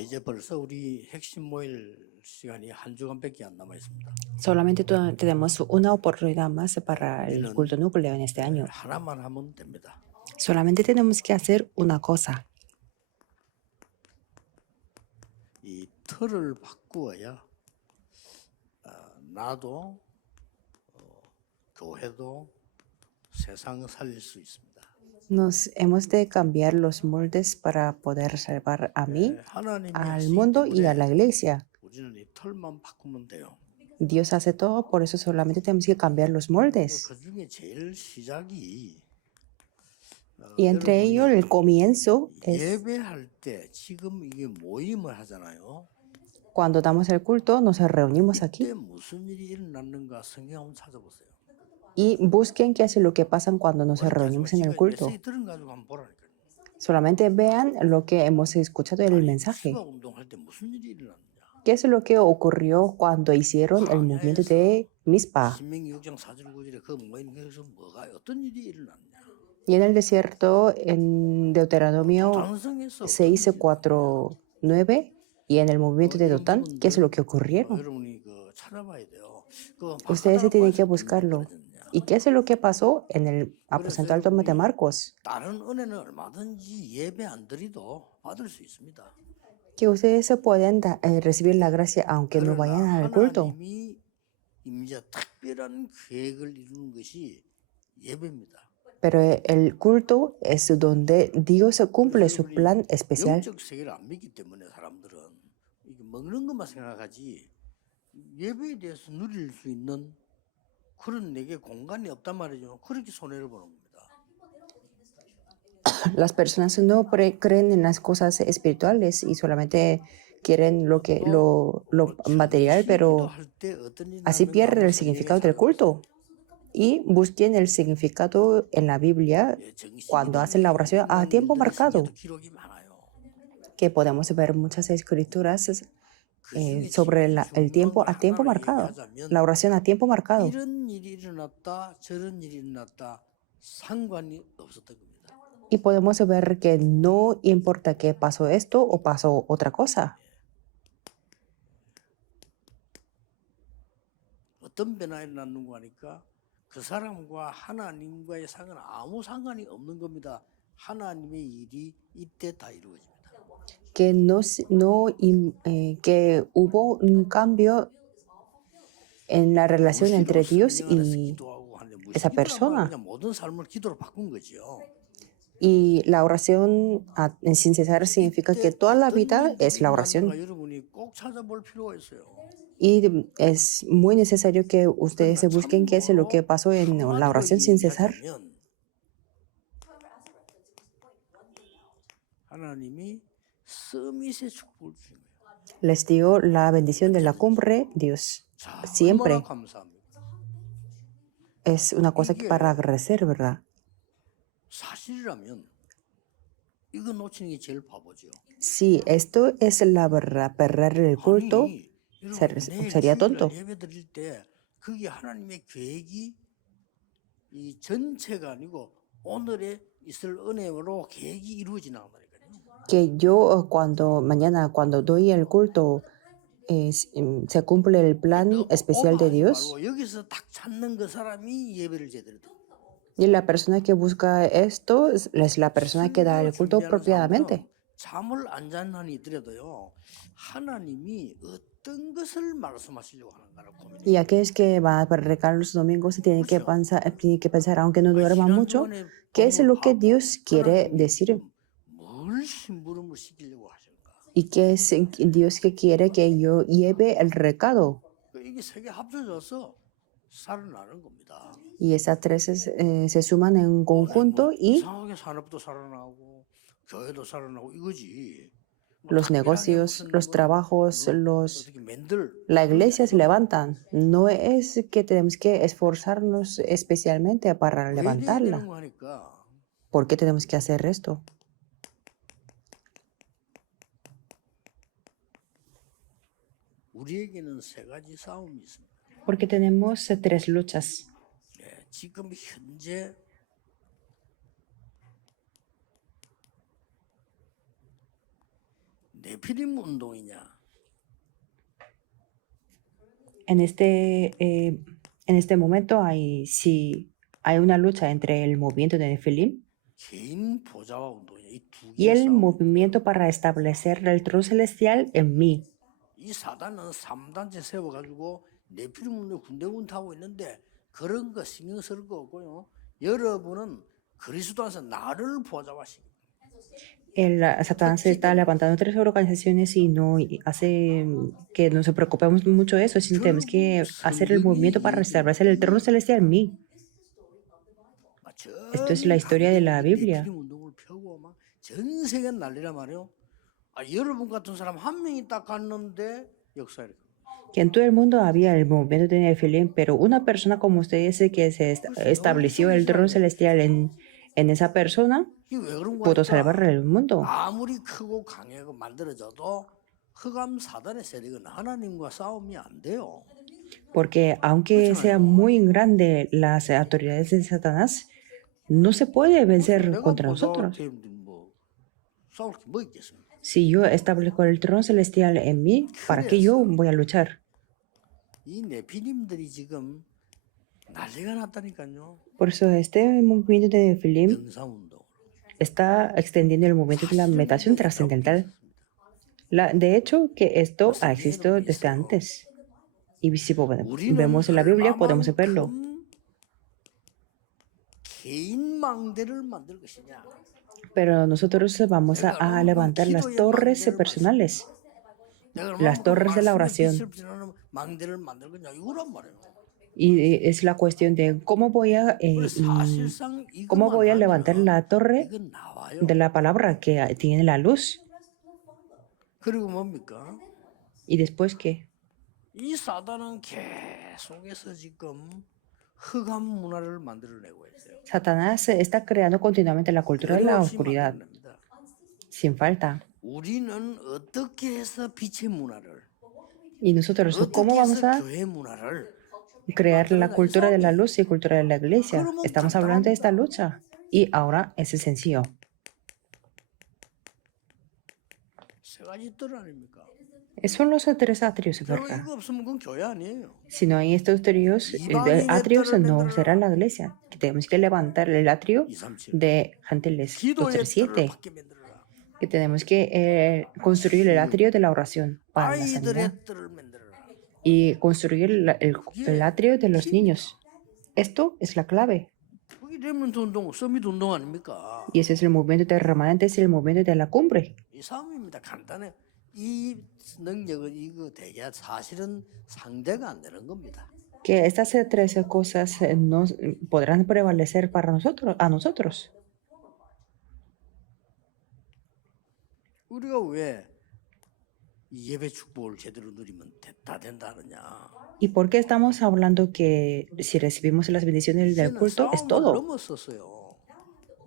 이제 벌써 우리 핵심 모일 시간이 한 주간밖에 안 남아 있습니다. Solamente tenemos una oportunidad más para el 우리는 culto núcleo en este año. 하나만 하면 됩니다. Solamente tenemos que hacer una cosa. 이 틀을 바꾸어야 나도 교회도 세상을 살릴 수 있습니다. Nos hemos de cambiar los moldes para poder salvar a mí, 하나님이 al 하시기 mundo y a la 때문에 iglesia. 우리는 이 틀만 바꾸면 돼요. Dios hace todo, por eso solamente tenemos que cambiar los moldes. 그 중에 제일 시작이 Y entre ellos el comienzo es 예배할 때 지금 이게 모임을 하잖아요. cuando damos el culto, nos reunimos aquí 이때 무슨 일이 일어났는가 성경 한번 찾아보세요. y busquen qué es lo que pasa cuando nos reunimos en el culto. 메시지 들은 가지고 한번 보라니까요. Solamente vean lo que hemos escuchado en el mensaje. 수가 운동할 때 무슨 일이 일어났느냐. ¿Qué es lo que ocurrió cuando hicieron el movimiento de Mizpah? 신명기 6장 4절 9절에 그 모임에서 뭐가 어떤 일이 일어났냐. Y en el desierto, en Deuteronomio 당성에서 6, 4, 9, y en el movimiento de Dotán, ¿qué es lo que ocurrieron? 여러분이 그 찾아봐야 돼요. 그 Ustedes se tienen que 바깥 buscarlo. ¿Y qué es lo que pasó en el aposento alto de Marcos? 다른 은혜는 얼마든지 예배 안 드리도 받을 수 있습니다. Que ustedes se pueden recibir la gracia aunque no vayan al culto. 하나님이 임재 특별한 계획을 이루는 것이 예배입니다. Pero el culto es donde Dios cumple su plan especial. 영적 세계를 안 믿기 때문에 사람들은 이게 먹는 것만 생각하지 예배에 대해서 누릴 수 있는 그런 내게 공간이 없단 말이죠. 그렇게 손해를 보는 겁니다. Las personas no creen en las cosas espirituales y solamente quieren lo material, pero así pierden el significado del culto. Y busquen el significado en la Biblia cuando hacen la oración a tiempo marcado, que podemos ver muchas escrituras sobre el tiempo a tiempo marcado, la oración a tiempo marcado. Y podemos ver que no importa que pasó esto o pasó otra cosa. 어떤 변화가 일어났는가 하니까 그 사람과 하나님과의 상은 아무 상관이 없는 겁니다. 하나님의 일이 이때 다 이루어집니다. Que que hubo un cambio en la relación entre Dios y esa persona. 모든 삶을 기도로 바꾼 거죠. Y la oración sin cesar significa que toda la vida es la oración. 여러분이 꼭 찾아볼 필요가 있어요. Y es muy necesario que ustedes se busquen qué es lo que pasó en la oración sin cesar. Les dio la bendición de la cumbre, Dios. Siempre. Es una cosa que para agradecer, ¿verdad? Si esto es la verdad, perder el culto sería tonto. 그게 하나님의 계획이 이 전체가 아니고 오늘에 있을 은혜로 계획이 이루어지나 말이에요. Que yo mañana cuando doy el culto se cumple el plan especial de Dios. 여기서 딱 찾는 그 사람이 예배를 제대로 드립니다. Y la persona que busca esto es la persona que da el culto apropiadamente. 잠을 안 잔다니 있더라도요. 하나님이 어떤 것을 말씀하시려고 하는가를 고민해요. Y aquellos que van a predicar los domingos tienen que pensar, aunque no duerman mucho, qué es lo que Dios quiere decir. 뭘 심부름을 시키려고 하실까? Y qué es Dios que quiere que yo lleve el recado. 이게 세 개 합쳐져서 살아나는 겁니다. Y esas tres se suman en conjunto y 이상하게 산업도 살아나고 교회도 살아나고 이거지. los negocios, los trabajos, la iglesia se levantan. No es que tenemos que esforzarnos especialmente para levantarla. ¿Por qué tenemos que hacer esto? Porque tenemos tres luchas. 지금 현재 네피림 운동이냐? En este momento sí hay una lucha entre el movimiento de Nefilim 개인 보좌와 운동이냐? 이 두 y 개의 el 싸움. movimiento para establecer el trono celestial en mí. 이 사단은 3단체 세워가지고 네피림 운동 군대군 타고 있는데 그런 거 신경 쓸 거 없고요. 여러분은 그리스도 안에서 나를 보좌하시기. Satanás se está levantando tres organizaciones y no hace que nos preocupemos mucho de eso, sino tenemos que hacer el movimiento para restablecer el trono celestial en mí. Esto es la historia de la Biblia. 네피림 운동을 펴고 막 전 세계 난리란 말이에요. 여러분 같은 사람 한 명이 딱 갔는데 역사 이렇게. Que en todo el mundo había el movimiento de Nefilim, pero una persona como ustedes que se estableció el trono celestial en esa persona 이게 왜 그런 거 pudo 같다? salvar el mundo. 아무리 크고 강하고 만들어져도 흑암 사단의 세력은 하나님과 싸움이 안 돼요. Porque aunque sean muy grandes las autoridades de Satanás, no se puede vencer 내가 contra 보좌와 nosotros. 뭐 싸울 게 뭐 있겠습니까? Si yo establezco el trono celestial en mí, ¿para qué yo voy a luchar? 이 네피림들이 지금 난리가 났다니까요. Por eso este movimiento de Nefilim 영상 운동. está extendiendo el movimiento de la meditación trascendental. De hecho, que esto ha existido desde antes. Y si vemos en la Biblia, podemos verlo. 개인망대를 만들 것이냐? Pero nosotros vamos a levantar las torres personales, las torres de la oración. 망대를 만들 거냐 이거란 말이에요. Y es la cuestión de cómo voy a 사실상 levantar la torre 이건 나와요. de la palabra que tiene la luz. 그리고 뭡니까? Y después qué. 이 사단은 계속해서 지금 흑암 문화를 만들어내고 있어요. Satanás está creando continuamente la cultura de la 끊임없이 oscuridad, 만들어냅니다. sin falta. 우리는 어떻게 해서 빛의 문화를, Y nosotros, ¿cómo 어떻게 vamos 해서 a 교회 문화를 crear la cultura de la luz y cultura de la iglesia? Estamos hablando de esta lucha. Y ahora es sencillo. 세 가지 뜰 아닙니까? Son los tres atrios, 여러분 ¿verdad? 이거 없으면 그건 교회 아니에요. Si no hay estos atrios, no será la iglesia. Que tenemos que levantar el atrio 237. de Gentiles 기도의 뜰을 237. 밖에 만들어라. Que tenemos que construir el atrio de la oración para la sanidad. 아이들의 뜰을 만들어라. Y construir el atrio de los niños. Esto es la clave. 그게 레몬트 운동, 서밋 운동 아닙니까? Y ese es el movimiento de remanentes y el movimiento de la cumbre. 이 싸움입니다. 간단해. 이 능력은 이거 대개 사실은 상대가 안 되는 겁니다. Que estas tres cosas no podrán prevalecer para nosotros, a nosotros. 우리가 왜 이 예배 축복을 제대로 누리면 다 된다느냐? ¿Y por qué estamos hablando que si recibimos las bendiciones del 이제는 culto es 싸움을 todo? 넘었었어요.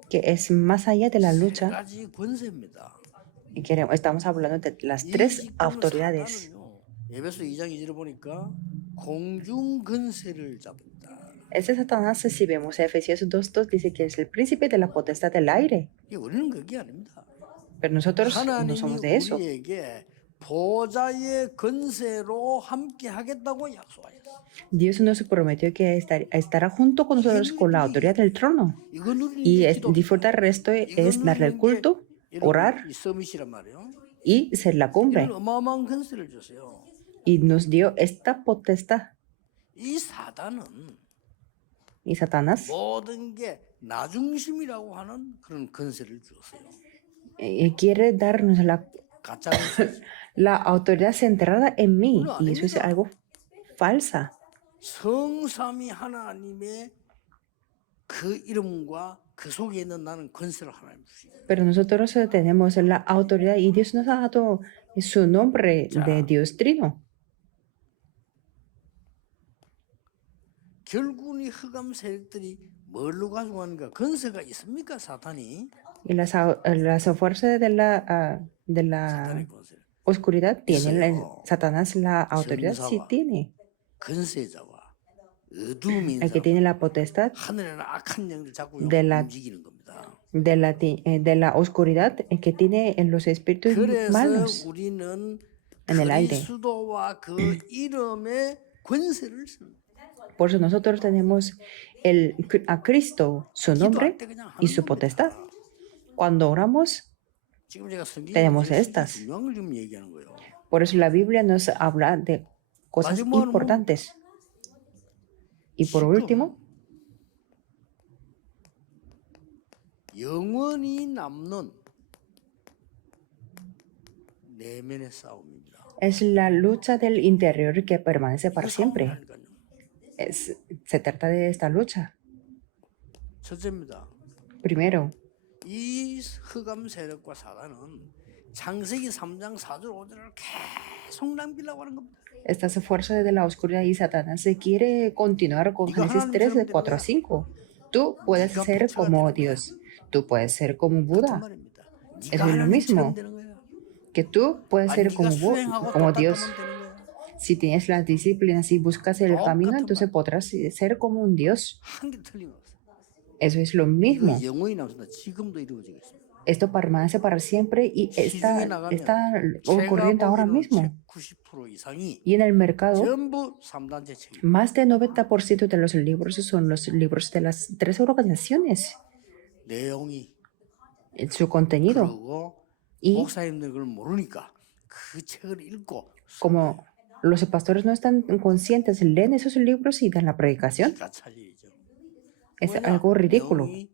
Que es más allá de la 세 lucha. 가지 권세입니다. Y estamos hablando de las 이 tres 지금 autoridades. 사단은요, 예배서 2장 2절을 보니까 공중 권세를 잡는다. Este Satanás, si vemos Efesios 2:2, dice que es el príncipe de la potestad del aire. 이 우리는 그게 아닙니다. Pero nosotros no 하나님이 somos de eso. 우리에게 보좌의 권세로 함께 하겠다고 약속하셨어요. Dios nos prometió que estará junto con nosotros con la autoridad del trono. 이거 누리는 Y 게 기도입니다. disfrutar el resto es darle el culto, orar 이 서밋이란 말이에요. y ser la cumbre. 이런 어마어마한 권세를 줬어요. Y nos dio esta potestad. 이 사단은 Y Satanás 모든 게 나중심이라고 하는 그런 권세를 주었어요. quiere darnos 가짜 권세. la autoridad centrada en mí. Y eso es algo falsa. 성삼위 하나님의 그 이름과 그 속에 있는 나는 권세를 하나님 주시고 Pero nosotros tenemos la autoridad y Dios nos ha dado su nombre de Dios Trino. 결국은 이 흑암 세력들이 뭘로 가져가는가? 권세가 있습니까? 사탄이? Y las fuerzas de la 사탄의 권세. oscuridad tienen, Satanás la autoridad sí tiene. 권세자와 어두움인 El que 사람, tiene la potestad 하늘에는 악한 영들 자꾸 de la- 움직이는 겁니다. de la oscuridad que tiene en los espíritus 그래서 malos 우리는 en el aire. 그리스도와 그 이름의 권세를 쓰는 거예요. Por eso nosotros tenemos a Cristo, su nombre 기도할 때 그냥 y 하는 su potestad. 겁니다. Cuando oramos, 지금 제가 성경에 tenemos 제일 estas. 중요한 걸 지금 얘기하는 거예요. Por eso la Biblia nos habla de cosas 마지막으로 importantes. Y por último, 영원히 남는 내면의 싸움입니다. es la lucha del interior que permanece para 이거 siempre. 싸움이라니까요. Se trata de esta lucha. 첫째입니다. Primero, 이 흑암 세력과 사단은 창세기 3장 4절 5절을 계속 남기려고 하는 겁니다. estas fuerzas de la oscuridad y Satanás se quiere continuar con Diga, Génesis 하나님 3, de 사람들은 4 a 5. Tú puedes 네가 ser 부처가 como 되는 거야. Dios. Tú puedes ser como 같은 Buda. 말입니다. Es 네가 lo 하나님처럼 mismo. 되는 거야. Que tú puedes 아니 ser 네가 como, 수행하고 como 또 Dios. 닦으면 되는 거야. Si tienes las disciplinas y buscas el camino, 똑같은 entonces 말. podrás ser como un Dios. 한 개 틀림없어. Eso es lo 이거 mismo. 영원히 남습니다. 지금도 이루어지고 있습니다. Esto permanece para siempre y 시중에 나가면 está 제가 ocurriendo ahora 보기로는 mismo. 90% 이상이 Y en el mercado, 전부 3단체 책입니다. más del 90% de los libros son los libros de las 3 organizaciones. 내용이 Su contenido. 그러고 Y 목사님들 그걸 모르니까 그 책을 읽고 como los pastores no están conscientes, leen esos libros y dan la predicación. 기가 찰 일이죠. Es 왜냐? algo ridículo. 내용이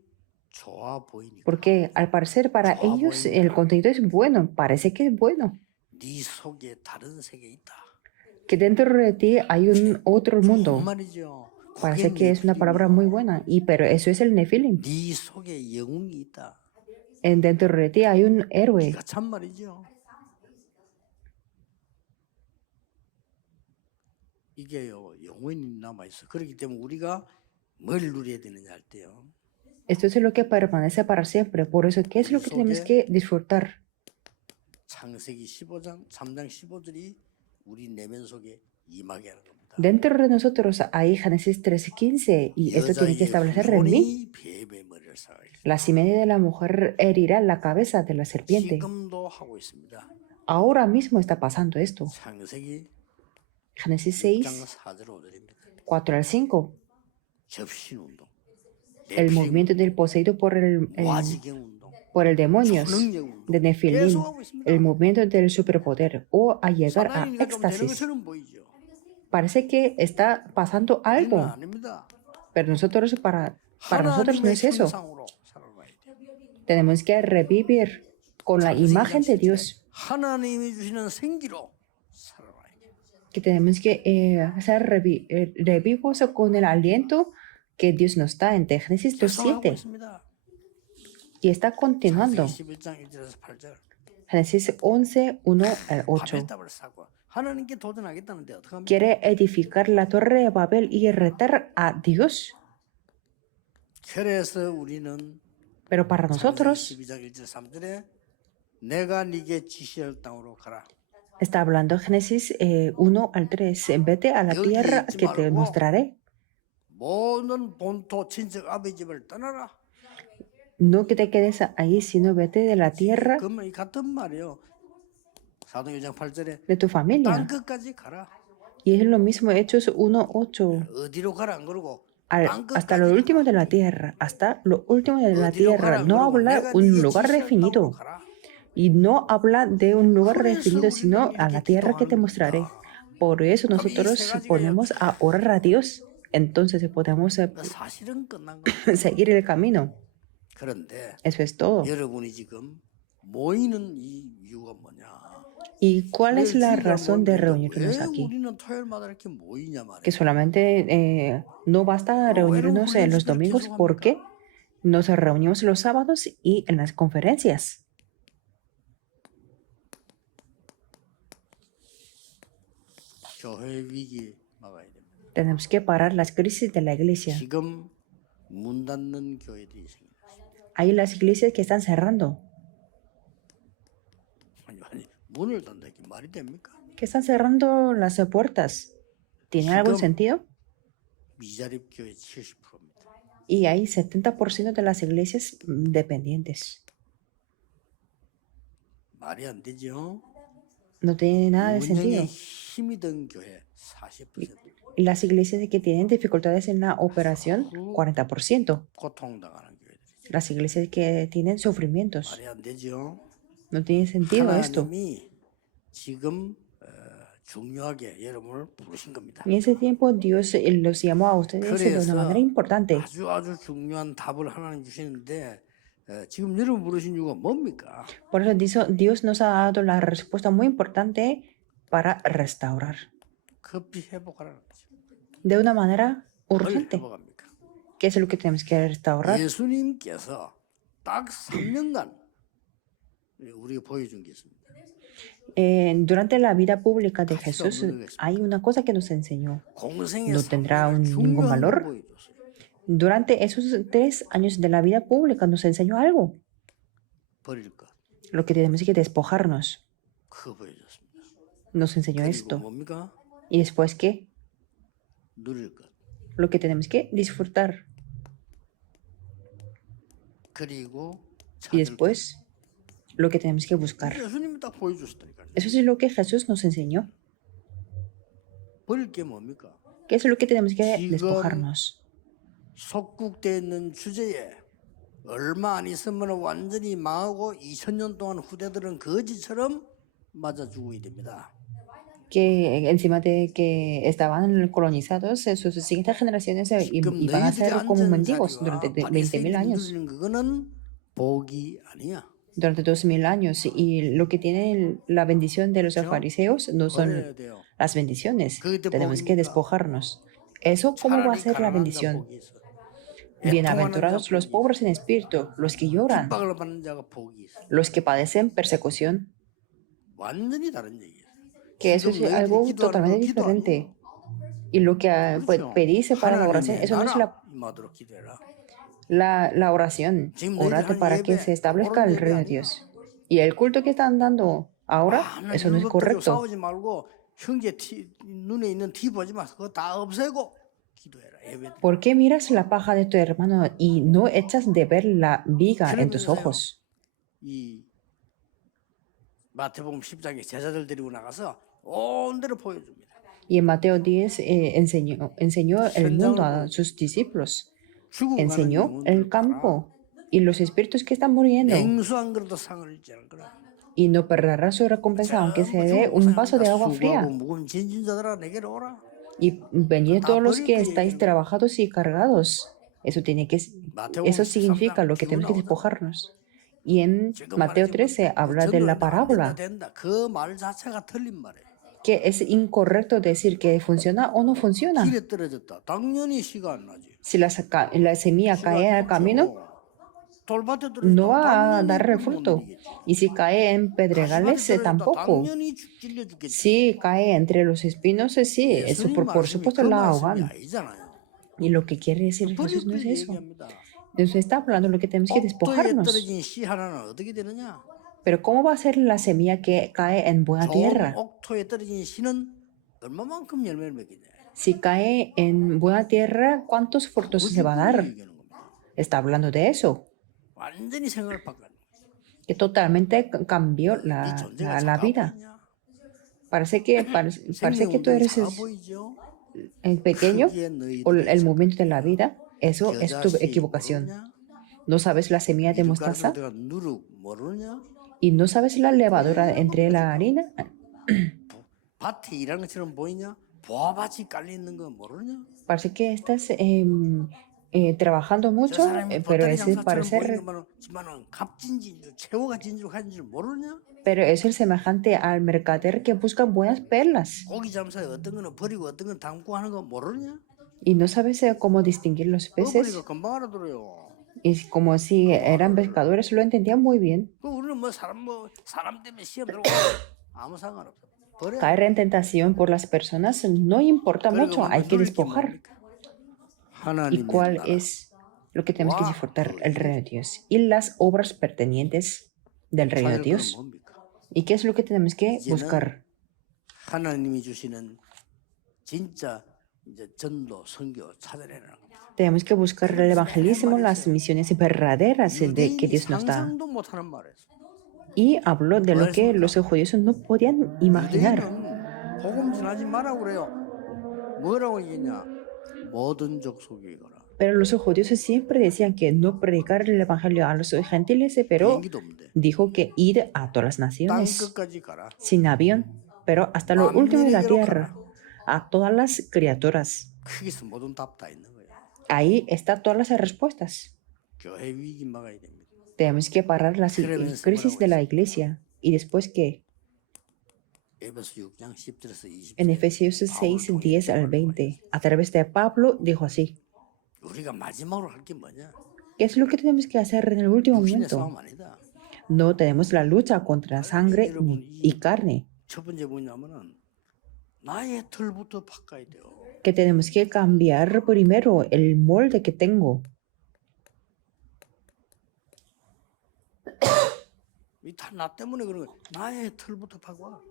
좋아 보이니까. Porque al parecer para ellos el contenido es bueno, parece que es bueno. 네 속에 다른 세계 있다. Que dentro de ti hay un otro 좋은 mundo. 말이죠. Parece 그게 que es una palabra 네필임이요. muy buena, pero eso es el Nefilim. 네 속에 영웅이 있다. Dentro de ti hay un héroe. 기가 참 말이죠. 이게요 영원히 남아 있어. 그렇기 때문에 우리가 뭘 누려야 되느냐 할 때요. Esto es lo que permanece para siempre. Por eso, ¿qué es lo que tenemos que disfrutar? 창세기 15장 3장 15절이 우리 내면 속에 임하게 하는 겁니다. Dentro de nosotros hay Génesis 13:15 y esto tiene que establecer en mí. 후손이 뱀의 머리를 삭아겠습니다. La simiente de la mujer herirá la cabeza de la serpiente. 지금도 하고 있습니다. Ahora mismo está pasando esto. 창세기 Génesis 6장 6, 4절 5절입니다. 4 al 5. 접신 운동, El movimiento del poseído por 와지경 운동, por el demonios 초능력 운동 de Nefilim. 계속하고 있습니다. El movimiento del superpoder o a llegar a 사단이니까 좀 되는 éxtasis. 것처럼 보이죠. Parece que está pasando 이건 algo, 아닙니다. pero nosotros para nosotros no 하나님의 es eso. 형상으로 살아가야 돼요. Tenemos que revivir con la imagen de Dios, 하나님이 주시는 생기로 살아가야 돼요. que tenemos que ser revivos con el aliento que Dios nos da en Génesis 계속하고 2:7 있습니다. y está continuando. 21장 1절에서 8절. Génesis 11, 1 al 8. 바벨탑을 쌓고 하나님께 도전하겠다는데 어떡합니까? Quiere edificar la torre de Babel y retar a Dios. 그래서 우리는 Pero para nosotros, 12장 1절 3절에 내가 네게 지시할 땅으로 가라. está hablando Génesis 1 al 3. Vete a la tierra que te mostraré. 모든 본토 친척 아버지 집을 떠나라. No que te quedes ahí, sino vete de la tierra 그러면 이 같은 말이에요. 사도행 1장 8절에 de tu familia. 땅 끝까지 가라. Y es lo mismo Hechos 1:8. 어디로 가라 안 그러고 Hasta lo último de la tierra, hasta lo último de la tierra. No habla un lugar definido. Y no habla de un lugar definido, sino a la tierra que te mostraré. Por eso nosotros ponemos a orar a Dios. Entonces podemos 사실은 끝난 거예요. seguir el camino. 그런데 Eso es todo. 여러분이 지금 모이는 이 이유가 뭐냐? ¿Y cuál es la 주일날 razón de 모이는데 reunirnos 왜 aquí? 우리는 토요일마다 이렇게 모이냐 말이에요. Que solamente no basta reunirnos en los domingos porque nos reunimos los sábados y en las conferencias. 교회 위기 막아야 됩니다. Tenemos que parar las crisis de la iglesia. 지금 문 닫는 교회들이 생깁니다. Hay las iglesias que están cerrando. 아니 문을 닫는다 이게 말이 됩니까? Que están cerrando las puertas. ¿Tiene algún sentido? 미자립 교회 70%입니다. y hay 70% de las iglesias dependientes. 말이 안 되죠. No tiene nada de 운영에 sentido. 힘이 든 교회 40%. Y las iglesias que tienen dificultades en la operación, 40%. 고통당하는 교회들이. Las iglesias que tienen sufrimientos. 말이 안 되죠. No tiene sentido esto. 하나님이 지금 중요하게 여러분을 부르신 겁니다. En ese tiempo Dios los llamó a ustedes de una manera 그래서 importante. 아주 중요한 답을 하나님 주시는데 지금 여러분 부르신 이유가 뭡니까? Por eso Dios nos ha dado la respuesta muy importante para restaurar. 급히 회복하라는 거죠. De una manera 뭘 urgente. 회복합니까? ¿Qué es lo que tenemos que restaurar? 예수님께서 딱 3년간 우리가 보여준 게 있습니다. Durante la vida pública de Jesús hay una cosa que nos enseñó. 공생의 No tendrá 3년을 ningún 중요한 걸 valor. 보여줬어요. Durante esos 3 años de la vida pública nos enseñó algo. 버릴 것. Lo que tenemos que despojarnos. 그거 보여줬습니다. Nos enseñó 그리고 esto. 뭡니까? ¿Y después qué? 누릴 것. Lo que tenemos que disfrutar. 그리고 Y 찾을 것. después lo que tenemos que buscar. 예수님이 딱 보여주셨다니까요. Eso es lo que Jesús nos enseñó. 버릴 게 뭡니까? ¿Qué es lo que tenemos que 지금 despojarnos? 속국되어 있는 주제에 얼마 안 있으면 완전히 망하고 2000년 동안 후대들은 거지처럼 맞아 죽어야 됩니다. Que encima de que estaban colonizados, sus siguientes generaciones 지금 iban a 너희들이 ser como 앉은 mendigos 자리와 durante 20.000 바리새인들이 años. 누리는 그거는 복이 아니야. Durante 2000 años. Y lo que tiene la bendición de los 그렇죠? fariseos no son 버려야 돼요. las bendiciones. 그게 또 Tenemos que 복입니까? despojarnos. ¿Eso cómo va a 차라리 ser la 가난한 자 bendición? 복이 있어. Bienaventurados los pobres en espíritu, los que lloran, 핍박을 받는 자가 복이 있어. los que padecen persecución. 완전히 다른 얘기예요. Que eso es algo totalmente diferente. Y lo que pedís para la oración, eso no es 임하도록 기도해라. la oración. Orate para que se establezca el reino de Dios. Y el culto que están dando ahora, eso no es correcto. 싸우지 말고 형제 눈에 있는 티 보지 마. 그거 다 없애고 기도해라. 예배. ¿Por qué miras la paja de tu hermano y no echas de ver la viga en tus ojos? 이 마태복음 10장에 제자들 데리고 나가서 온 데로 보여줍니다. Y en Mateo 10 enseñó el mundo a sus discípulos. 죽어가는 Enseñó 영혼들을 el 봐라. campo y los espíritus que están muriendo. 냉수 안 그래도 상을 잃지 않을 거라. Y no perderá su recompensa aunque se dé un vaso de agua fría. 수고하고 무거운 진진자들아 내게로 오라. Y venid todos los que estáis trabajados y cargados. Eso significa lo que tenemos que despojarnos. Y en Mateo 13 habla de la parábola, 그 말 자체가 틀린 말이에요. que es incorrecto decir que funciona o no funciona. 길에 떨어졌다. 당연히 씨가 안 나지. Si la semilla cae al camino, 돌밭에 no 떨어졌다. va a 당연히 dar el 못 fruto. 먹이겠지. Y si cae en pedregales, 가시밭에 떨어졌다. tampoco. 당연히 찔려 죽겠지. Si cae entre los espinos, sí, eso 예수님 por 말씀이 supuesto 그 la 말씀이 ahogan. 아니잖아요. Y lo que quiere decir Jesús no es 버릴 eso. 얘기합니다. Dios está hablando de lo que tenemos que 옥토에 despojarnos. 떨어진 씨 하나는 어떻게 되느냐? Pero ¿cómo va a ser la semilla que cae en buena 좋은 tierra? 옥토에 떨어진 씨는 얼마만큼 열매를 맺겠냐? Si cae en buena tierra, ¿cuántos frutos se va a dar? 얘기하는 겁니다. Está hablando de eso, 완전히 생각을 바꿔. que totalmente cambió 네 존재가 la 작아 vida. 보이냐? Parece que tú eres 작아 보이죠? el pequeño 크기에 너희들이 o el movimiento de la vida. Eso es tu 겨자씨 equivocación. 모르냐? ¿No sabes la semilla de mostaza? 밀가루가 누룩 모르냐? ¿Y no sabes la levadura entre la harina? 밭에 일하는 것처럼 보이냐? 보아밭이 깔려 있는 거 모르냐? Parece que estás trabajando 저 mucho, 사람이 pero 보따리 es 장사처럼 parecer, 보이지만은 갑진지 최고가 진주로 가진 줄 모르냐? pero es el semejante al mercader que busca buenas perlas. 고기 잠사에 어떤 거는 버리고 어떤 건 담고 하는 거 모르냐? Y no sabes cómo distinguir los 그거 peces. 보니까 금방 알아들어요. Y es como si eran pescadores, lo entendían muy bien. 그 우리는 사람 때문에 시험 들어오고 아무 상관없어. 버려. Caer en tentación por las personas no importa 그리고 mucho, hay que 누릴 게 despojar. 뭡니까? ¿Y 하나님의 cuál 나라. es lo que tenemos que disfrutar? El reino de Dios y las obras pertenecientes del reino de 찾을 Dios. 건 뭡니까? ¿Y qué es lo que tenemos que 이제는 buscar? 하나님이 주시는 진짜 이제 전도, 선교 찾아내는 겁니다. Tenemos que buscar el evangelismo, las misiones verdaderas que 유대인이 Dios nos da. 상상도 못하는 말이었어요. Y habló de lo que los judíos no podían imaginar. 유대인은 복음 전하지 마라고 그래요. 뭐라고 얘기했냐? 모든 족속이 거라. Pero los judíos siempre decían que no predicar el evangelio a los gentiles, pero 비행기도 없는데 dijo que ir a todas las 땅 naciones 끝까지 가라. sin avión, pero hasta lo último de la 만민에게로 tierra, 가라. a todas las criaturas. 거기서 모든 답 다 있는 거예요. Ahí están todas las respuestas. 교회 위기 막아야 됩니다. Tenemos que parar la crisis de la iglesia. Y después que 에베소 6장 10절에서 20절. en Efesios 6, 10 al 20, a través de Pablo, dijo así: 우리가 마지막으로 할 게 뭐냐? ¿qué es lo que tenemos que hacer en el último 육신의 momento? 싸움 아니다. No tenemos la lucha contra sangre y carne, 첫 번째 뭐냐면은 나의 털부터 바꿔야 돼요. que tenemos que cambiar primero el molde que tengo. 나 때문에 그런 거야. 나의 털부터 바꿔.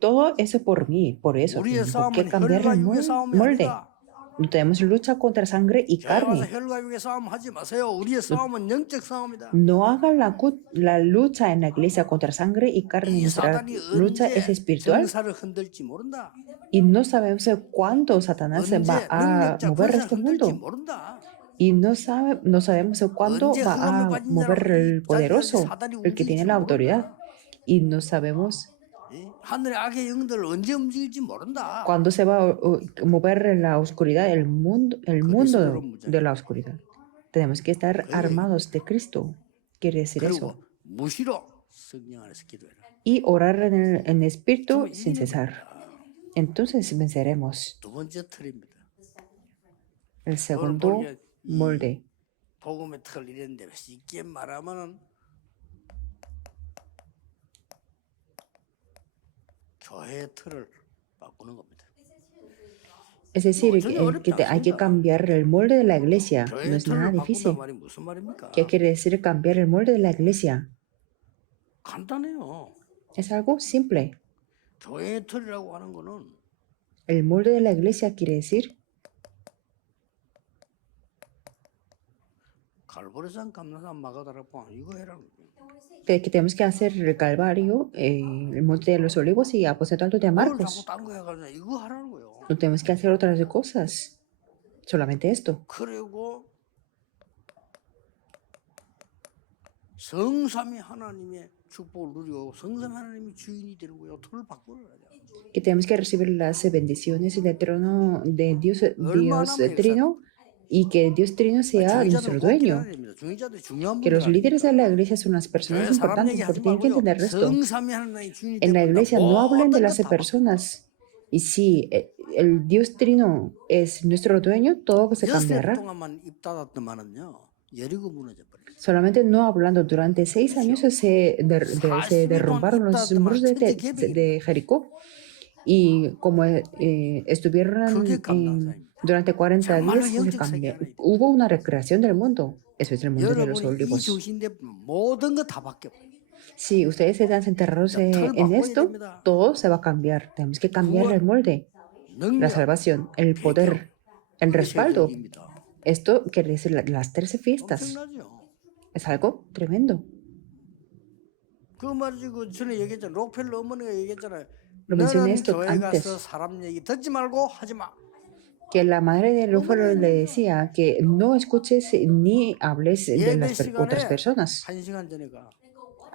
Todo eso por mí, por eso 우리의 tengo que 싸움은 cambiar 혈과 el 육의 싸움이 molde. 아니다. No tenemos lucha contra sangre y 교회 와서 carne. 혈과 육의 싸움 하지 마세요. 우리의 싸움은 영적 싸움이다. No hagan la lucha en la iglesia contra sangre y carne. 이 Nuestra 사단이 lucha es 언제 espiritual 정사를 흔들지 모른다. y no sabemos cuándo Satanás 언제 va a 능력자 mover 권세를 este 흔들지 mundo. 모른다. Y no sabemos cuándo 언제 va 흑암을 a 빠진 mover 자로 el poderoso, 사단이 el que tiene 움직일지 la 모른다. autoridad. Y no sabemos 하늘의 악의 영들 언제 움직일지 모른다. cuándo se va a mover la oscuridad, el mundo de la oscuridad. Tenemos que estar armados de Cristo. Quiere decir eso. 그리고 무시로 성령 안에서 기도해라. Y orar en el espíritu 그러면 sin 이기는 cesar. 겁니다. Entonces venceremos. 두 번째 틀입니다. El 그걸 segundo 보니까 이 molde. 복음의 틀 이랬는데 쉽게 말하면은 교회의 틀을 바꾸는 겁니다. Es decir, 전혀 어렵지 hay que 않습니다. cambiar el molde de la iglesia. No 교회의 es nada 틀을 difícil. 바꾼단 말이 무슨 말입니까? ¿Qué quiere decir cambiar el molde de la iglesia? 간단해요. Es algo simple. 교회의 틀이라고 하는 거는 El molde de la iglesia quiere decir 갈보리산 감나산 마가다라포 이거 해라는 거예요. que tenemos que hacer el Calvario, el Monte de los Olivos y Aposento Alto de 뭘 자꾸 Marcos. 딴 거 해가지고 이거 하라는 거예요. No tenemos que hacer otras cosas. Solamente esto. 그리고 성삼위 하나님의 축복을 누리고 성삼위 하나님이 주인이 되는 거예요. 틀을 바꾸는 거예요. Que tenemos que recibir las bendiciones del trono de Dios Trino y que Dios Trino sea nuestro dueño. 중의자들이 중요한 Que los 분들 líderes de la iglesia son las personas 교회 사람 importantes, 얘기하지 porque tienen que 말고요. entender esto. 성삼위 하나님의 주인이 En la 되는 iglesia no hablen de 모든 las 것다 personas. Y si el Dios Trino es nuestro dueño, todo se 6년 cambiará. 동안만 입 닫았더만은요. 여리고 무너져 버려요. Solamente no hablando, durante 6 años se derrumbaron los muros de Jericó. Y como estuvieron 그게 감당사입니다. durante 40 정말로 días, 영적 세계는 hubo una recreación del mundo. Eso es el mundo de los 여러분이 이 olivos. 정신대 모든 거 다 바뀌어. Si ustedes están enterrados en esto, todo se va a cambiar. Tenemos que cambiar el molde, la 능력, salvación, el poder, el respaldo. 세계적입니다. Esto quiere decir las 13 fiestas. 엄청나죠. Es algo tremendo. 그 말이지 그 전에 얘기했잖아. 록펠러 어머니가 얘기했잖아요. Lo mencioné 너는 esto 교회 antes. 가서 사람 얘기 듣지 말고 하지 마. Que la madre de Rufero le decía que no escuches ni hables de 예배 las otras 시간에 personas. 1시간 전에 가.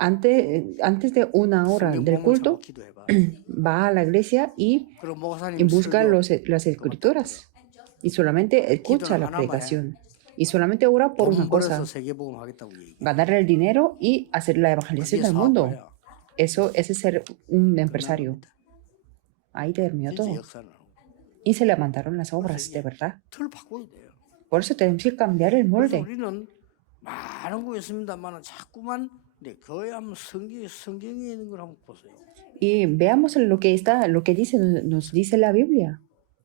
Antes de 1 hora 성경 del 본문 culto, 잡고 기도해봐. va a la iglesia y 그럼 목사님 busca 설교 las escrituras. Y solamente escucha la predicación. Y solamente ora por una 돈 벌어서 cosa: 세계복음 하겠다고 얘기해. ganar el dinero y hacer la evangelización 그게 del mundo. 사업가야. Eso es ser un empresario. Ahí terminó 진짜 todo. 역사는. Y se levantaron las obras, de verdad. 틀 바꿔야 돼요. Por eso tenemos que cambiar el 그래서 molde. 우리는 많은 거 있습니다만 자꾸만 교회 한번 성경에 있는 걸 한번 보세요. Y veamos lo que dice, nos dice la Biblia.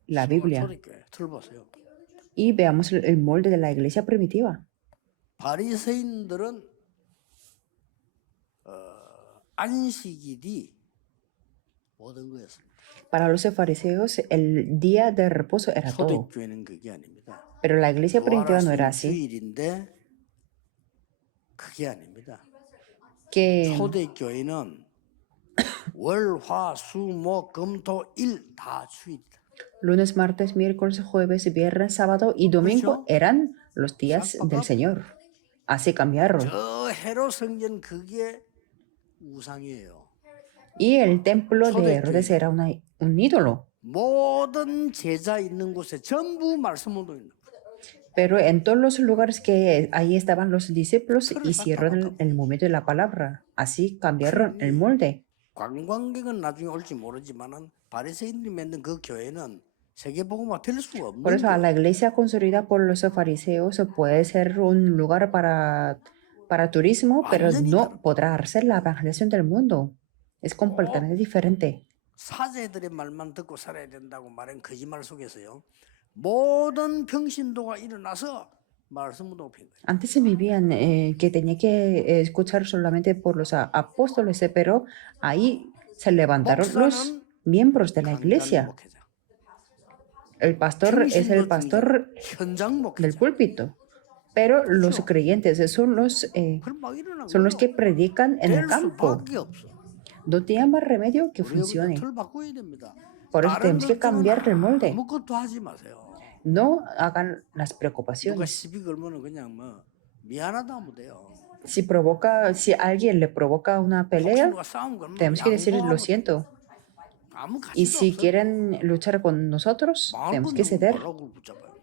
La Biblia. 초대교회 틀 보세요. Y veamos el molde de la iglesia primitiva. 바리새인들은 안식일이 모든 거였습니다. Para los fariseos, el día de reposo era todo. 초대교회는 그게 아닙니다. Pero la iglesia primitiva no era 부활하신 así. 주일인데 그게 아닙니다. Que 초대교회는 월, 화, 수, 목, 금, 토, 일 다 주일이다. lunes, martes, miércoles, jueves, viernes, sábado y domingo eran los días del Señor. Así cambiaron. 저 헤롯 성전 그게 우상이에요. Y el templo de Herodes era un ídolo. 모든 제자 있는 곳에 전부 말씀 운동입니다. Pero en todos los lugares que ahí estaban los discípulos, hicieron el movimiento de la palabra. Así cambiaron el molde. 관광객은 나중에 올지 모르지만은 바리새인들이 만든 그 교회는 세계복음화 될 수가 없는 Por eso a 거예요. la iglesia construida por los fariseos puede ser un lugar para turismo, pero no podrá hacer la evangelización del mundo. Es completamente diferente. 사제들의 말만 듣고 살아야 된다고 말한 거짓말 속에서요. 모든 평신도가 일어나서 말씀 운동을 핀 거예요. Antes se vivían que tenía que escuchar solamente por los apóstoles, pero ahí se levantaron los miembros de la iglesia. 목회자. El pastor es el pastor 현장 목회자. del púlpito, pero los creyentes son 그럼 막 일어난 son los 거예요. que predican en el 될 campo. 수밖에 없어. No tiene más remedio que 우리가 funcione. 틀 바꿔야 됩니다. Por eso 다른 tenemos que 것들은 cambiar el molde. 아무것도 하지 마세요. No hagan las 누가 preocupaciones. 시비 걸면 그냥 뭐 미안하다 하면 돼요. Si alguien le provoca una pelea, 누가 싸움 걸면 tenemos que decir lo 양보하면 siento. 아무 Y 가치도 si 없어요. quieren luchar con nosotros, tenemos que ceder. 뭐라고 붙잡아요.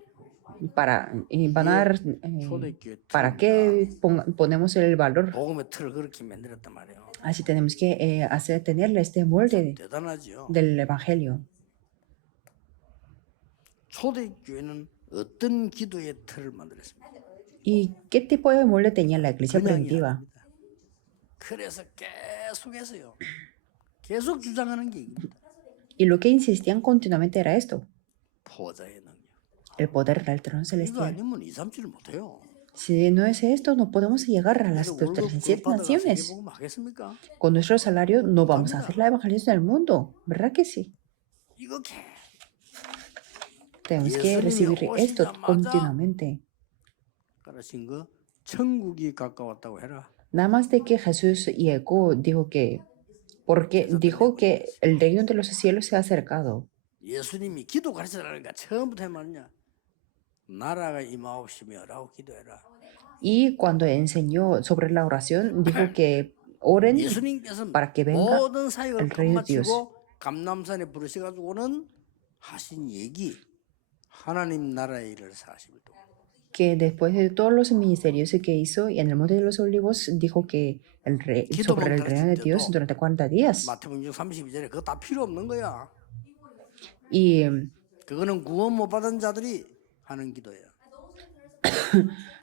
Y van a dar, 초대교회 ¿para qué ponemos el valor? 복음의 틀을 그렇게 만들었단 말이에요. Así tenemos que tenerle este molde 대단하죠. del evangelio. 초대교회는 어떤 기도의 틀을 만들었습니까? ¿Y qué tipo de molde tenía la iglesia 그냥이 primitiva? 아닙니다. 그래서 계속해서요. 계속 주장하는 게 이겁니다. Y lo que insistían continuamente era esto, 보좌의 능력. el poder del trono 이거 celestial. 아니면 2, 3주를 못해요. Si no es esto, no podemos llegar a las 월급 37 받아가 naciones. 세계복음 하겠습니까? Con nuestro salario no vamos a hacer la evangelización del mundo, ¿verdad que sí? 이거 계속 Tenemos que recibir esto continuamente. 가르친 거 천국이 가까웠다고 해라. Nada más de que Jesús llegó, dijo que el reino de los cielos se ha acercado. 예수님이 기도 가르쳐라니까 처음부터 말이냐. 나라가 임하옵시며라고 기도해라. Y cuando enseñó sobre la oración, dijo que oren 예수님께서 para que venga 모든 사역을 el reino de Dios. 끝마치고 감남산에 부르셔가지고는 하신 얘기 하나님 나라의 일을 40일 동안 Que después de todos los ministerios que hizo y en el Monte de los Olivos, dijo que sobre el reino de Dios durante 40 días. 마태복음 32절에 그거 다 필요 없는 거야. Y 그거는 구원 못 받은 자들이 하는 기도예요.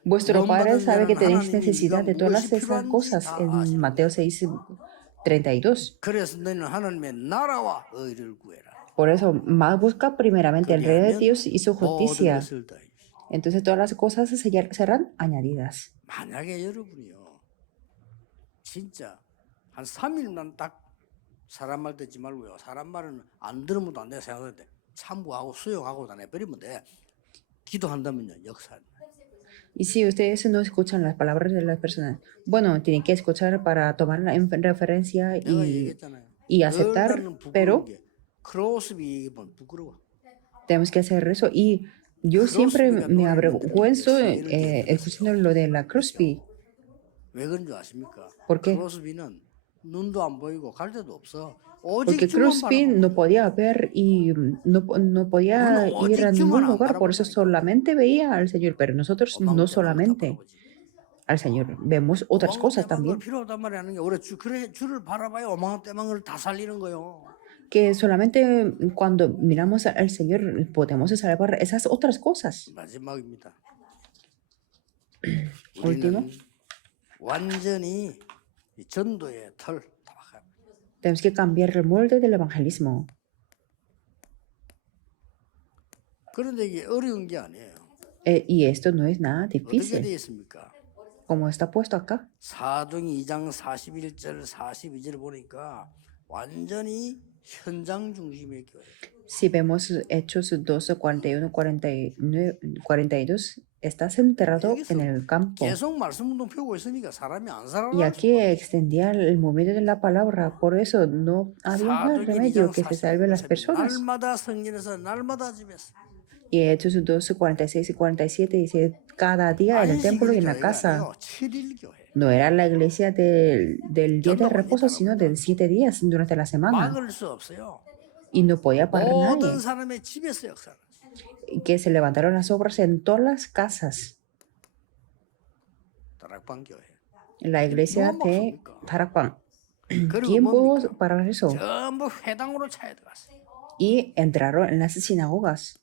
vuestro Padre sabe que tenéis necesidad de todas estas cosas en Mateo 6:32. 그래서 너는 하나님의 나라와 의를 구해라. Por eso, más busca primeramente el reino de 그리하면 Dios y su 모든 justicia. 것을 더해 주시리라. Entonces todas las cosas serán añadidas. 만약에 여러분이요 진짜 한 3일만 딱 사람 말 듣지 말고요 사람 말은 안 들으면 안 돼 생각하는데 참고하고 수용하고 다내버리면 돼 기도한다면요 역사 Y si ustedes no escuchan las palabras de las personas, bueno, tienen que escuchar para tomarla en referencia 내가 얘기했잖아요 y aceptar, 나는 부끄러운 pero 게 크로스비 얘기하면 부끄러워 tenemos que hacer eso. Y yo siempre me avergüenzo escuchando lo de la Crosby. 왜 그런 줄 아십니까? ¿Por qué? 크로스비는 눈도 안 보이고 갈 데도 없어 Porque 오직 주만 Crosby 바라보고 no podía ver y no podía ir a ningún lugar, por eso solamente veía al Señor. Pero nosotros no solamente al Señor, vemos otras cosas también. 필요 없단 말이 아닌 게 우리 그래 주를 바라봐야 오망 때망을 다 살리는 거요. Que solamente cuando miramos al Señor podemos salvar esas otras cosas. 마지막입니다. Último. 우리는 완전히 이 전도의 틀 다. Tenemos que cambiar el molde del evangelismo. 그런데 이게 어려운 게 아니에요. Y esto no es nada 어떻게 difícil, 되어 있습니까? como está puesto acá. 사도행 2장 41절 42절 보니까 완전히 현장 중심의 교회. Si vemos Hechos 12, 41, 49, 42, está centrado en el campo. 계속 말씀 운동 펴고 있으니까 사람이 안 Y 살아날 aquí extendía el movimiento de la palabra, por eso no había más remedio que se salven las personas. 날마다 성전에서 날마다 집에서. Y Hechos 12, 46 y 47 dice, cada día en el templo y en la 안식일 casa. 교회가 7일 교회. No era la iglesia del día de reposo, sino de 7 días durante la semana. 막을 수 없어요. Y no podía parar nadie. 모든 사람의 집에서 역사를. Que se levantaron las obras en todas las casas. 다락방 교회. La iglesia de Tarakpan. 그리고 ¿Quién pudo 뭡니까? parar eso? 전부 회당으로 차에 들어갔어요. Y entraron en las sinagogas.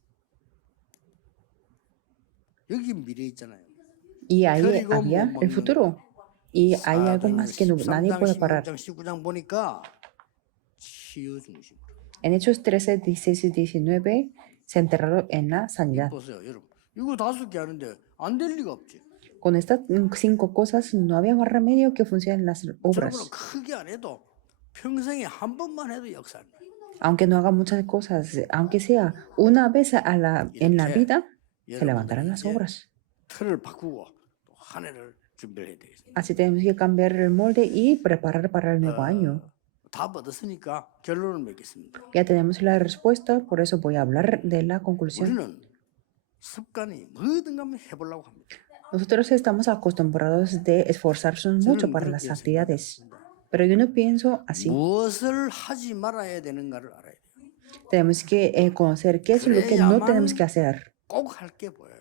여기 미래 있잖아요. Y ahí 그리고 había 뭐 el 먹는 futuro. Y hay algo más que nadie puede parar. 13장, 19장 보니까 치유 중심. En Hechos 13, 16 y 19 se enterraron en la sanidad. 보세요, 여러분. 이거 5개 하는데 안 될 리가 없지. Con estas 5 cosas no había más remedio que funcionen las 여러분은 obras. 크게 안 해도 평생에 한 번만 해도 역사는. Aunque no haga muchas cosas, aunque sea una vez en la vida, se levantarán las obras. 틀을 바꾸고 또 한 해를 준비를 해야 되겠습니다. Así tenemos que cambiar el molde y preparar para el nuevo año. 답 얻었으니까 결론을 맺겠습니다. Ya tenemos la respuesta, por eso voy a hablar de la conclusión. 우리는 습관이 뭐든가 한번 해보려고 합니다. Nosotros estamos acostumbrados de esforzarnos mucho para las actividades, pero yo no pienso así. 무엇을 하지 말아야 되는가를 알아야 돼요. Tenemos que conocer qué es lo que no tenemos que hacer. 꼭 할 게 보여요.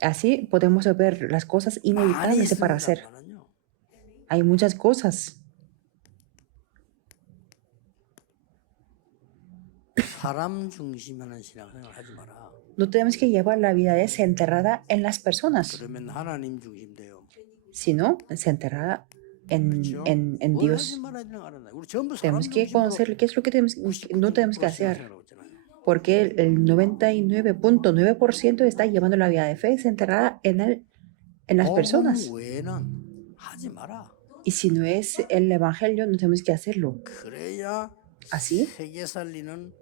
Así podemos ver las cosas 많이 inevitables para hacer. 있습니다만은요. Hay muchas cosas. 사람 중심하는 신앙생활 하지 마라. No tenemos que llevar la vida centrada en las personas, 그러면 하나님 중심 돼요. sino centrada en 뭘 Dios. 하지 말아야 되는 거 알아요. 우리 전부 사람 Tenemos que 중심으로 conocer qué es lo que no tenemos que hacer, 신앙생활하고 있잖아요. porque el 99.9% está llevando la vida de fe centrada en las personas. 복음 외에는 하지 마라. Y si no es el evangelio, no tenemos que hacerlo. 그래야 Así 세계 살리는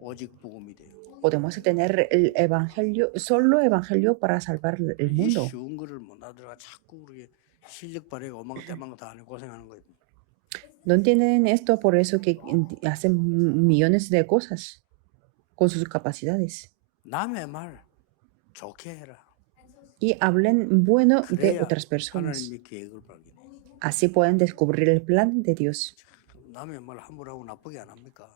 오직 복음이 돼요. podemos tener el evangelio, solo evangelio para salvar el 이 mundo. 쉬운 거를 못 알아들어 자꾸 우리 실력 발휘가 오망때망 다 하는 고생하는 거예요. No entienden esto, por eso que hacen millones de cosas con sus capacidades. 남의 말 좋게 해라. Y hablen bueno de 그래야 otras personas. 하나님의 계획을 발견해. Así pueden descubrir el plan de Dios. 남의 말 함부로 하고 나쁘게 안 합니까?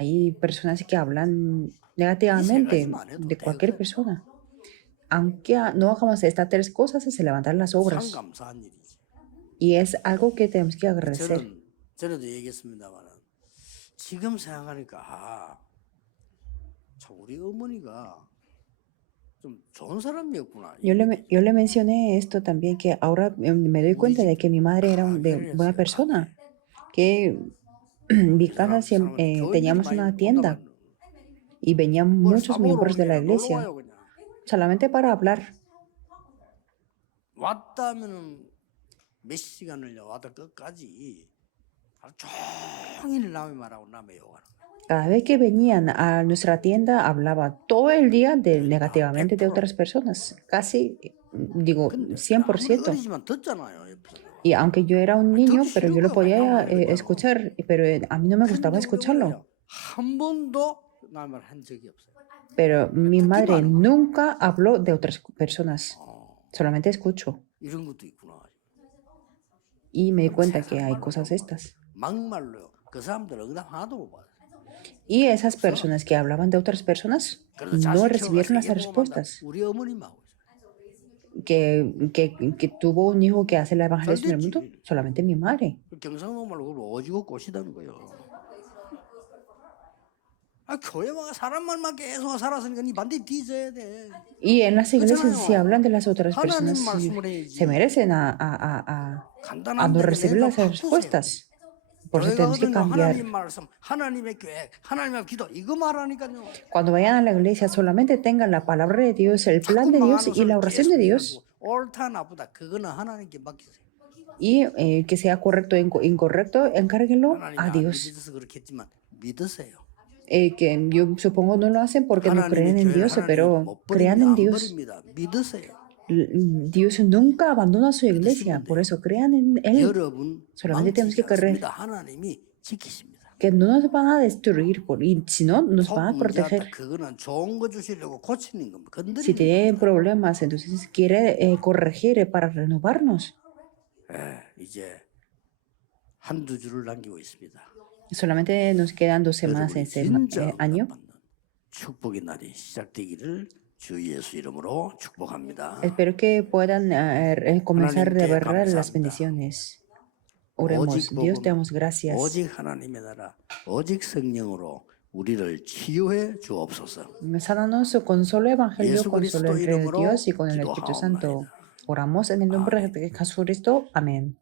Hay personas que hablan negativamente de cualquier persona. Aunque no hagamos estas 3 cosas, se levantan las 참 obras. 감사한 일이지. Y es algo que tenemos que agradecer. 전에도 얘기했습니다만 지금 생각하니까 참 우리 어머니가 좀 좋은 사람이었구나. Yo le mencioné esto también, que ahora me doy cuenta de que mi madre era de buena persona, que mi casa teníamos una tienda y venían muchos miembros de la iglesia solamente para hablar. 왔다 하면은 몇 시간을요 왔다 끝까지 하루 종일 남의 말하고 남의 욕하는. Cada vez que venían a nuestra tienda, hablaba todo el día negativamente de otras personas, casi, digo, 100%. 어리지만 듣잖아요. 옆에서. Y aunque yo era un niño, pero yo lo podía escuchar, pero a mí no me gustaba escucharlo. 한 번도 남의 말한 적이 없어요. Pero mi madre nunca habló de otras personas, 어, solamente escucho. 이런 것도 있구나. Y me di cuenta que hay cosas estas. 막말로요. 그 사람들 응답 하나도 못 받아요. Y esas personas que hablaban de otras personas 그래서 no 자식 recibieron las 키워서 respuestas. 우리 어머님하고 있어요. Que tuvo un hijo que hace la evangelización en el mundo, solamente mi madre. 경상도 말로 그걸 오지고 꽃이다는 거예요. 아 교회 와 사람 말만 계속 살았으니까 니 반드시 뒤져야 돼. Y en las iglesias, si hablan de las otras personas, 하나님 말씀을 해야지. se merecen a 간단한 no 데는 recibir 내가 las 바꾸세요. respuestas. Por eso 교회가 tenemos que 거든요 cambiar. 하나님 말씀, 하나님의 계획, 하나님의 기도 이거 말하니까요. Cuando vayan a la iglesia, solamente tengan la palabra de Dios, el plan de Dios y la oración de Dios. 옳다 나쁘다 그거는 하나님께 맡기세요. y que sea correcto o incorrecto, encárguenlo 하나님이 a 안 Dios. 믿어서 그렇겠지만 믿으세요. Que yo supongo no lo hacen porque no creen 하나님이 en 교회를 Dios, 하나님이 pero 못 crean 버립니다. en 안 Dios. 버립니다. 믿으세요. Dios nunca abandona su iglesia, por eso crean en Él. 여러분 Solamente tenemos 망치지 que creer 않습니다. 하나님이 지키십니다. que no nos van a destruir, y si no, nos van a 속 문제 proteger. 왔다. 그거는 좋은 거 주시려고 고치는 겁니다. Si 건드리는 tiene 겁니다. problemas, entonces quiere corregir para renovarnos. 이제 한두 주를 남기고 있습니다. Solamente nos quedan 2 semanas en 여러분이 este 진짜 año. 응답받는 축복의 날이 시작되기를 주 예수 이름으로 축복합니다. Espero que puedan comenzar de 하나님께 verdad las 감사합니다. bendiciones. Oremos. 오직 Dios, te 복음, damos gracias. 오직 하나님의 나라, 오직 성령으로 우리를 치유해 주옵소서. Sánanos con solo evangelio, 예수 con solo 그리스도 entre 이름으로 Dios y con el Espíritu Santo. 기도하옵나이다. Oramos en el nombre de Jesucristo. Amén.